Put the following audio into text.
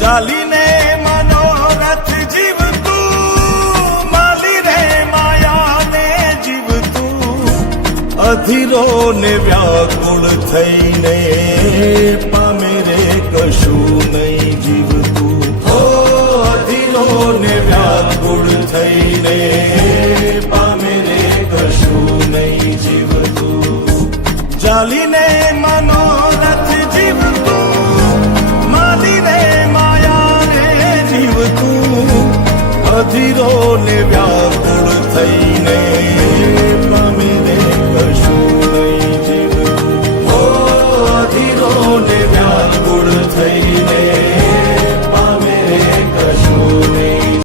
ચાલીને મનોરથ જીવતું, માલી રે માયાને જીવતું, અધીરો ને વ્યાકુળ થઈને પામે રે કશું નહીં જીવતું. ઓ અધીરો ને વ્યાકુળ થઈને પામે રે કશું નહીં જીવતું. ચાલીને મનોરથ જીવતું, માલી રે અધીરો ને